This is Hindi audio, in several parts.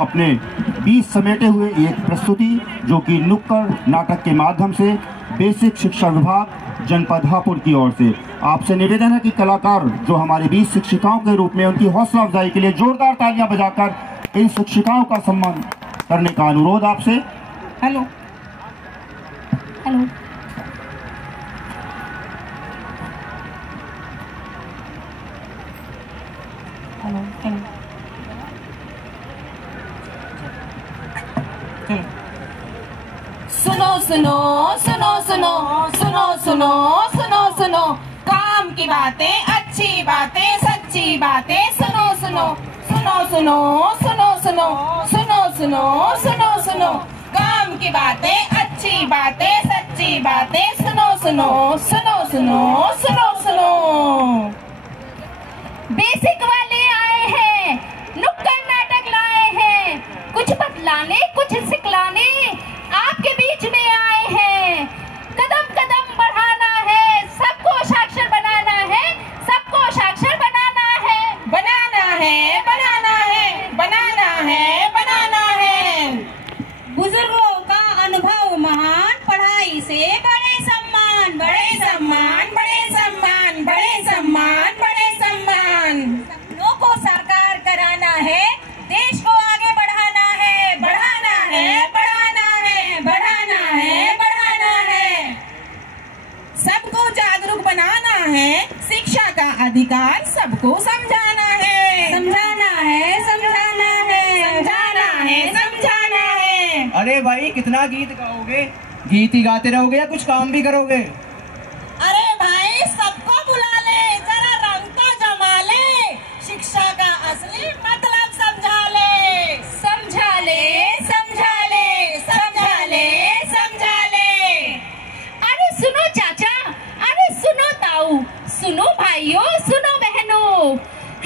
अपने बीच समेटे हुए एक प्रस्तुति जो कि नुक्कड़ नाटक के माध्यम से बेसिक शिक्षा विभाग जनपद हापुड़ की ओर से आपसे निवेदन है कि कलाकार जो हमारे बीच शिक्षिकाओं के रूप में उनकी हौसला अफजाई के लिए जोरदार तालियां बजाकर इन शिक्षिकाओं का सम्मान करने का अनुरोध आपसे। हेलो हेलो हेलो हेलो सुनो सुनो सुनो सुनो सुनो सुनो सुनो सुनो काम की बातें, अच्छी बातें, सच्ची बातें सुनो सुनो सुनो सुनो सुनो सुनो सुनो सुनो सुनो सुनो काम की बातें, अच्छी बातें, सच्ची बातें सुनो सुनो सुनो सुनो सुनो सुनो। बेसिक वाले आए हैं, नुक्कड़ नाटक लाए हैं, कुछ बतलाने कुछ सिखलाने आपके बीच में आए हैं। कदम कदम बढ़ाना है, सबको साक्षर बनाना है, सबको साक्षर बनाना है, बनाना है, बनाना है, बनाना है, बनाना है। बुजुर्गों का अनुभव महान, पढ़ाई से बड़े सम्मान, बड़े सम्मान, बड़े सम्मान, बड़े सम्मान, बड़े सम्मान। सपनों को साकार कराना है, देश को आगे बढ़ाना है, बढ़ाना है, बढ़ाना है, बढ़ाना है, बढ़ाना है। सबको जागरूक बनाना है, शिक्षा का अधिकार सबको समझाना है, समझाना है, समझाना है, समझाना है, समझाना है। अरे भाई कितना गीत गाओगे? गीत ही गाते रहोगे या कुछ काम भी करोगे? अरे भाई सबको बुला ले, जरा रंग तो जमा ले, शिक्षा का असली मतलब समझा ले, समझा ले, समझा ले, समझा ले, समझा ले। अरे सुनो चाचा, अरे सुनो ताऊ, सुनो भाइयों, सुनो बहनों,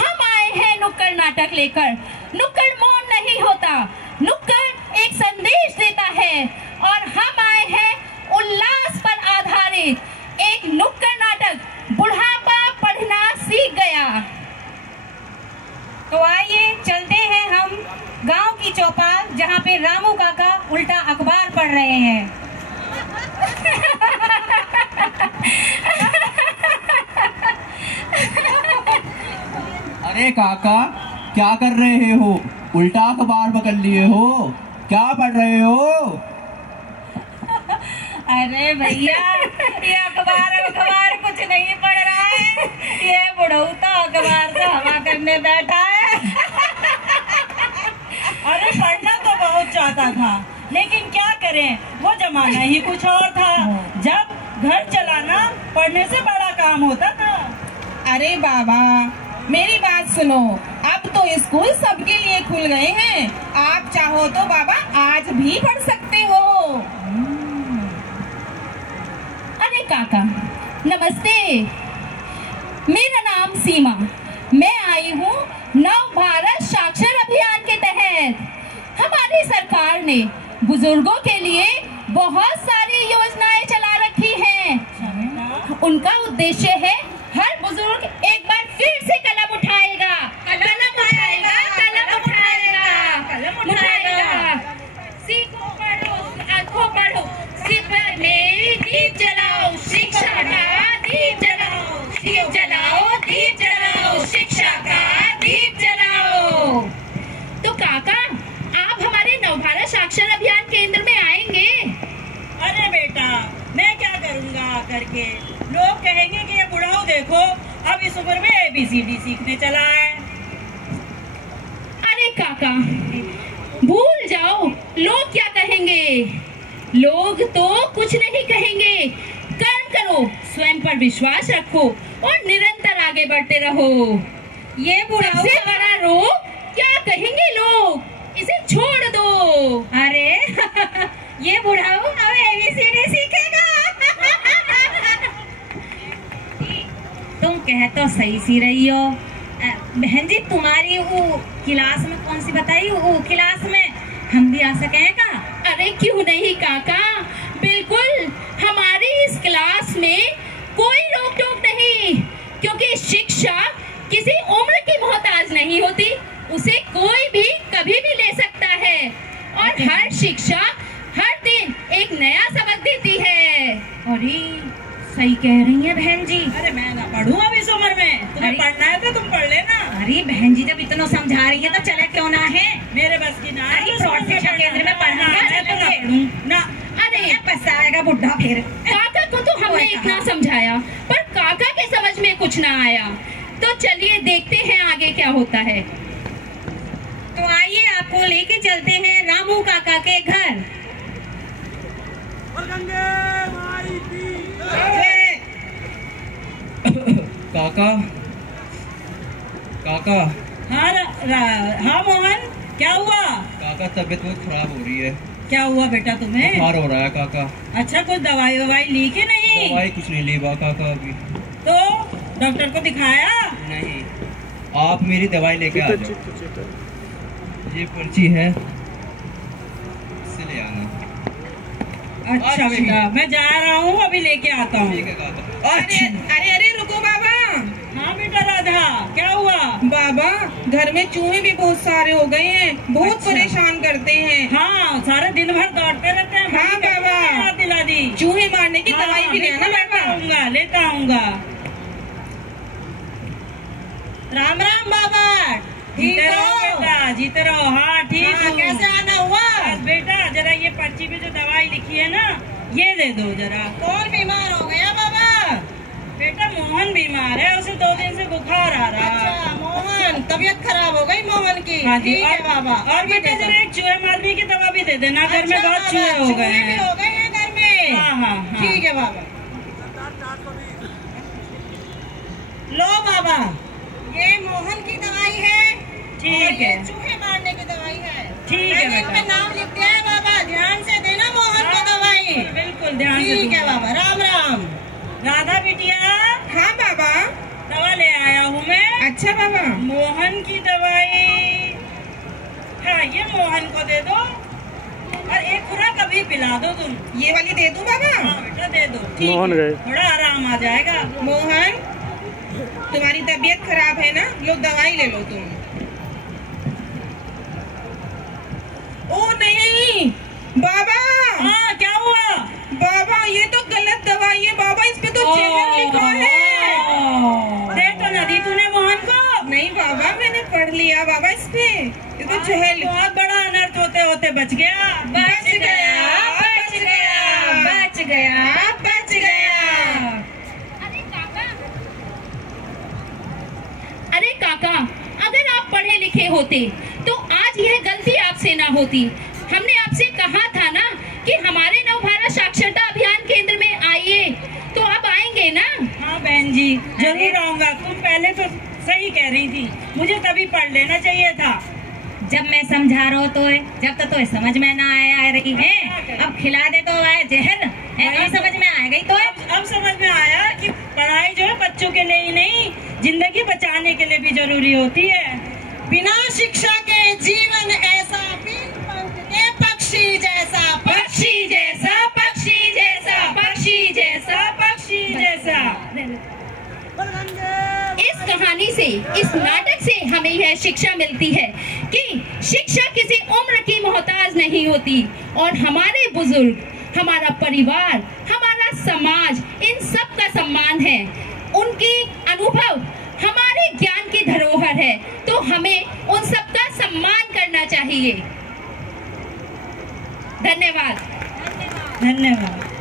हम आए हैं नुक्कड़ नाटक लेकर। नुक्कड़ मौन नहीं होता, नुक्कड़ एक संदेश देता है और हम आए हैं उल्लास पर आधारित एक नुक्कड़ नाटक, बुढ़ापा पढ़ना सीख गया। तो आइए चलते हैं हम गांव की चौपाल, जहां पे रामू काका उल्टा अखबार पढ़ रहे हैं। अरे काका क्या कर रहे हो? उल्टा अखबार पकड़ लिए हो, क्या पढ़ रहे हो? अरे भैया ये अखबार कुछ नहीं पढ़ रहा है, ये बुढ़ऊता अखबार से हवा करने बैठा है। अरे पढ़ना तो बहुत चाहता था, लेकिन क्या करें, वो जमाना ही कुछ और था, जब घर चलाना पढ़ने से बड़ा काम होता था। अरे बाबा मेरी बात सुनो, अब तो स्कूल सबके लिए खुल गए हैं, आप चाहो तो बाबा आज भी पढ़ सकते हो। अरे काका नमस्ते, मेरा नाम सीमा, मैं आई हूँ नव भारत साक्षर अभियान के तहत। हमारी सरकार ने बुजुर्गों के लिए बहुत सारी योजनाएं चला रखी हैं। उनका उद्देश्य है हर बुजुर्ग एक बार फिर से कलम उठाएगा, कलम उठाएगा, कलम उठाएगा, कलम उठाएगा। सीखो पढ़ो, आंखों पढ़ो, सिर्फ मेरी दीप जलाओ, शिक्षा का दीप जलाओ, दीप जलाओ, दीप जलाओ, शिक्षा का दीप जलाओ। तो काका आप हमारे नवभारत साक्षर अभियान केंद्र में आएंगे? अरे बेटा मैं क्या करूँगा करके, लोग कहेंगे कि ये बुढ़ाऊ देखो अब इस उम्र में ABCD सीखने चला है। अरे काका भूल जाओ लोग क्या कहेंगे, लोग तो कुछ नहीं कहेंगे, कर्म करो, स्वयं पर विश्वास रखो और निरंतर आगे बढ़ते रहो। ये बुढ़ाऊ सबसे बड़ा रोग क्या कहेंगे लोग, इसे छोड़ दो। अरे ये बुढ़ाऊ अब ABCD सीखेगा। तुम कह तो सही सी रही हो बहन जी, तुम्हारी वो क्लास में कौन सी बताई, वो क्लास में हम भी आ सके का? अरे क्यों नहीं काका, बिल्कुल हमारी इस क्लास में कोई रोक टोक नहीं, क्योंकि शिक्षा किसी उम्र की मोहताज नहीं होती, उसे कोई भी कभी भी ले सकता कह रही हैं बहन जी? अरे मैं ना पढ़ूं अब इस उम्र में, तुम्हें पढ़ना है तो तुम पढ़ लेना। अरे बहन जी जब इतना समझा रही है तो चले क्यों ना है? मेरे बस की ना है। प्रौढ़ शिक्षा केंद्र में पढ़ना है तो ना पढ़ूं ना। अरे पछताएगा बुढ़ा फिर। काका को तो हमने इतना समझाया पर काका के समझ में कुछ ना आया। तो चलिए देखते हैं आगे क्या होता है। तो आइए आपको लेके चलते हैं रामू काका के घर। काका काका। हाँ मोहन, क्या हुआ? काका तबीयत बहुत खराब हो रही है। क्या हुआ बेटा तुम्हें? बुखार हो रहा है काका। अच्छा कुछ दवाई ववाई ली कि नहीं? दवाई कुछ नहीं ली बा काका अभी। तो डॉक्टर को दिखाया? नहीं। आप मेरी दवाई लेके आ जाओ। ये पर्ची है, इससे ले आना। अच्छा बेटा मैं जा रहा हूँ, अभी लेके आता हूँ। ठीक है काका। अरे अरे रुको बाबा। हाँ बेटा राधा, क्या हुआ? बाबा घर में चूहे भी बहुत सारे हो गए हैं, बहुत अच्छा। परेशान करते हैं। हाँ सारे दिन भर दौड़ते रहते हैं। हाँ बाबा, दिला दी। चूहे मारने की हाँ, दवाई भी लेना बाबा। लेता आऊंगा। राम राम बाबा। ठीक जीते हो? रहो बेटा, जीते रहो। हाँ ठीक हाँ, हूँ। कैसे आना हुआ? बस बेटा जरा ये पर्ची में जो दवाई लिखी है ना, ये दे दो जरा। कौन बीमार हो गया बाबा? बेटा मोहन बीमार है, उसे 2 दिन से बुखार आ रहा है। अच्छा मोहन, तबीयत खराब हो गई मोहन की। हाँ जी। ठीक है बाबा। और बेटा जरा एक चूहे मारने की दवा भी दे देना, घर में बहुत चूहे हो गए हैं। हो गए हैं घर में। हाँ हाँ हाँ। ठीक है बाबा। लो बाबा, ये मोहन की दवाई है। ठीक और ये है। चूहे मारने की दवाई है। ठीक है मैंने बेटा। इसमें नाम लिख दिया है बाबा, ध्यान से देना मोहन को दवाई। बिल्कुल ध्यान से ठीक है दूंगा। बाबा। राम राम। राधा बिटिया, हाँ बाबा। दवा ले आया हूँ मैं। अच्छा बाबा। मोहन की दवाई। हाँ ये मोहन को दे दो और एक खुराक अभी पिला दो तुम। ये वाली दे दूं बाबा? हाँ बेटा दे दो। मोहन गए, थोड़ा आराम आ जाएगा। मोहन तुम्हारी तबीयत खराब है ना, लो दवाई ले लो तुम। ओ नहीं बाबा। हाँ क्या हुआ? बाबा ये तो गलत दवाई है बाबा, इस पे तो जहर लिखा है। दे तो न दी तूने मोहन को? नहीं बाबा मैंने पढ़ लिया बाबा, इस पे ये तो जहर लिखा। बहुत बड़ा अनर्थ होते होते बच गया। बच गया, बच गया, बच गया, बच गया। अरे काका, अगर आप पढ़े लिखे होते तो आज यह गलती आपसे ना होती। हमने आपसे कहा था ना कि हमारे नव भारत साक्षरता अभियान केंद्र में आइए, तो अब आएंगे ना? हाँ बहन जी जरूर आऊंगा। तुम पहले तो सही कह रही थी, मुझे तभी पढ़ लेना चाहिए था। जब मैं समझा रहा हूँ तो जब तक तो समझ में ना आ रही है, अब खिला दे तो जहर है, अब समझ में आ गई तो अब समझ में आया कि पढ़ाई जो है बच्चों के लिए ही नहीं, जिंदगी बचाने के लिए भी जरूरी होती है। बिना शिक्षा के जीवन ऐसा, बिन पंख के पक्षी जैसा, पक्षी जैसा, पक्षी जैसा, पक्षी जैसा, पक्षी जैसा। इस कहानी से, इस नाटक से हमें यह शिक्षा मिलती है कि शिक्षा किसी उम्र की मोहताज नहीं होती और हमारे बुजुर्ग, हमारा परिवार, हमारा समाज, इन सब का सम्मान है। उनकी अनुभव हमारे ज्ञान की धरोहर है, तो हमें उन सब का सम्मान करना चाहिए। धन्यवाद। धन्यवाद।